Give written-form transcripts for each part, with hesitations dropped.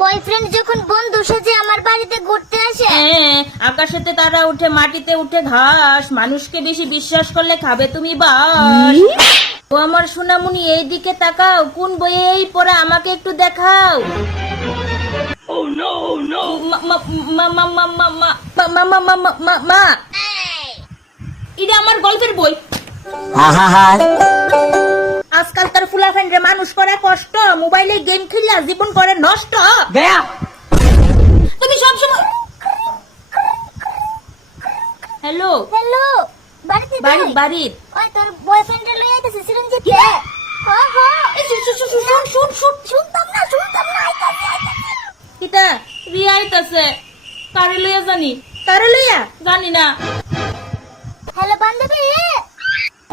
Boyfriend যখন বন্ধু সেজে আমার বাড়িতে ঘুরতে আসে। আকাশেতে তারা উঠে মাটিতে উঠে ঘাস, মানুষকে বেশি বিশ্বাস করলে খাবে তুমি বাস। ও আমার সোনামণি এইদিকে তাকাও, কোন বইয়ে এই পড়া আমাকে একটু দেখাও। মা এটা আমার গল্পের বই। আজকালকার ফুলাফ্রেন্ডে মানুষ করা কষ্ট, মোবাইলে গেম খেলা জীবন করে নষ্ট। তুমি সবসময় হ্যালো হ্যালো, বাড়িতে বাড়ি ওই তোর বয়ফ্রেন্ডে লই আইতাছে চিরঞ্জিত কে? হ্যাঁ হ্যাঁ, এই শুনতাম না আইতাছে। কিটা রিয়া আইতাছে? কারে লইয়া জানি? কারে লইয়া জানি না। হ্যালো বান্ধবী।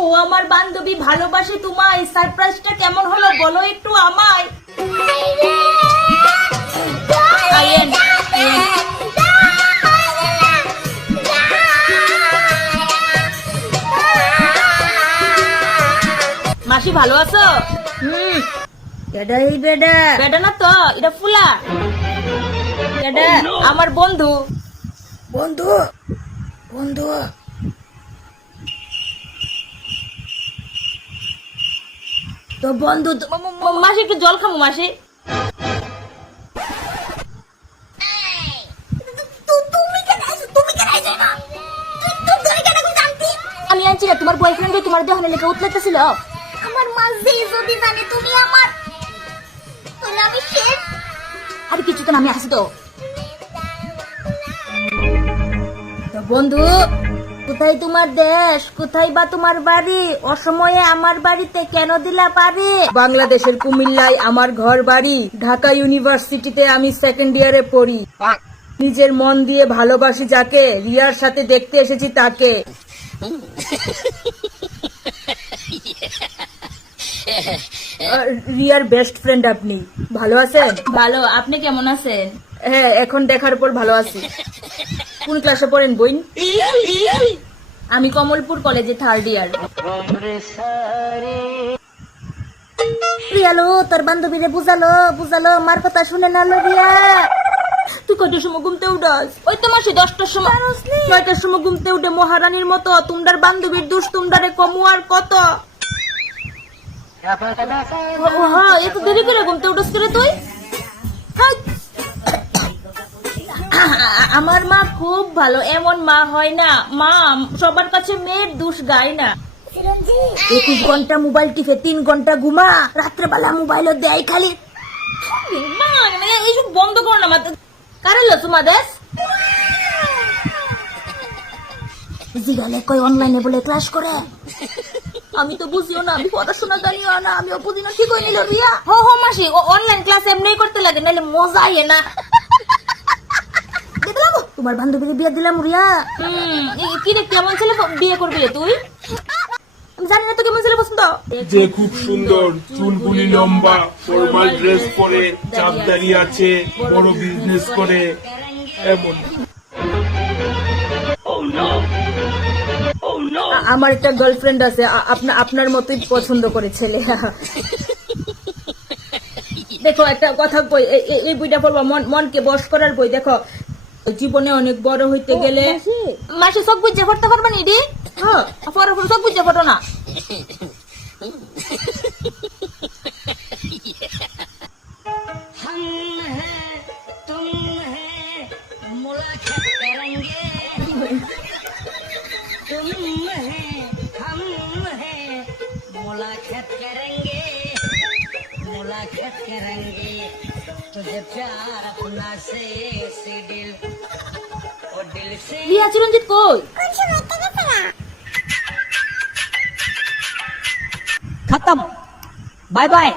ও আমার বান্ধবী, ভালোবাসি তোমায়। সারপ্রাইজটা কেমন হলো বলো একটু আমায়। আইয়েন মাসি, ভালো আছো? এই বেডা বেডা না তো, এটা ফুলা। এটা আমার বন্ধু। বন্ধু বন্ধু তো বন্ধু মাসি, একটু জল খামো মাসি। আমি আনছি না, তোমার বয়ফ্রেন্ড তোমার দেহনে লেখা উতলাইতেছিল। আমার মাঝে যদি জানে তুমি আমার, তাহলে আমি শেষ। আর কিছু তো না, আমি আসি তো। বন্ধু, কোথায় তোমার দেশ, কোথায় বা তোমার বাড়ি? অসময়ে আমার বাড়িতে কেন দিলা পারি? বাংলাদেশের কুমিল্লায় আমার ঘর বাড়ি। ঢাকা ইউনিভার্সিটিতে আমি সেকেন্ড ইয়ারে পড়ি। নিজের মন দিয়ে ভালোবাসি যাকে, রিয়ার সাথে দেখতে এসেছি তাকে। রিয়ার বেস্ট ফ্রেন্ড আপনি। ভালো আছেন? ভালো, আপনি কেমন আছেন? হ্যাঁ, এখন দেখার পর ভালো আছি। কোন ক্লাসে পড়েন বইন? আমি কমলপুর কলেজে থার্ড ইয়ার। রিয়ালো, তোর বান্ধবীরে বুঝালো মার কথা শুনে না লো রিয়া। তুই কয়টার সময় ঘুমতে উঠাস? ওই তো মাসি 10টার সময়। 9টার সময় ঘুমতে উঠে মহারানীর মতো তোমরার বান্ধবীর দুষ তোমরারে কমু আর কত। হ্যাঁ, এত দেরি করে ঘুমতে উঠস করে তুই? আমার মা খুব ভালো, এমন মা হয় না। মা সবার কাছে মেয়ের দোষ গায় না। 21 ঘন্টা মোবাইল টিপে 3 ঘন্টা ঘুমা, রাত্রেবেলা মোবাইলও দেয় খালি। মা এইসব বন্ধ করো না। কারে লো তোমাদের? জিগালে কই অনলাইনে বলে ক্লাস করে। আমি তো বুঝিও না, আমি পড়াশোনা জানিও না, আমিও বুঝি না। ঠিক হয়ে নিল রিয়া। হো মাসি, অনলাইন ক্লাস এমনি করতে লাগে, নাহলে মজা আইয়ে না। তোমার বান্ধবীকে বিয়ে দিলাম রিয়া। কি রে, কেমন ছেলে বিয়ে করবি রে তুই? আমি জানি না তো কেমন ছেলে পছন্দ। যে খুব সুন্দর, চুলগুলি লম্বা, ফর্মাল ড্রেস পরে, চাপদারি আছে, বড় বিজনেস করে, এমন। আমার একটা গার্লফ্রেন্ড আছে, আপনার মতোই পছন্দ করে ছেলে। দেখো একটা কথা কই, এই বইটা পড়বা, মনকে বশ করার বই। দেখো, জীবনে অনেক বড় হইতে গেলে মাসে সব বুঝে পড়তে পারবা নি রে? হ্যাঁ, সব বুঝে পড়ো না। রিয়া, চিরঞ্জিত কই? खत्म बाय बाय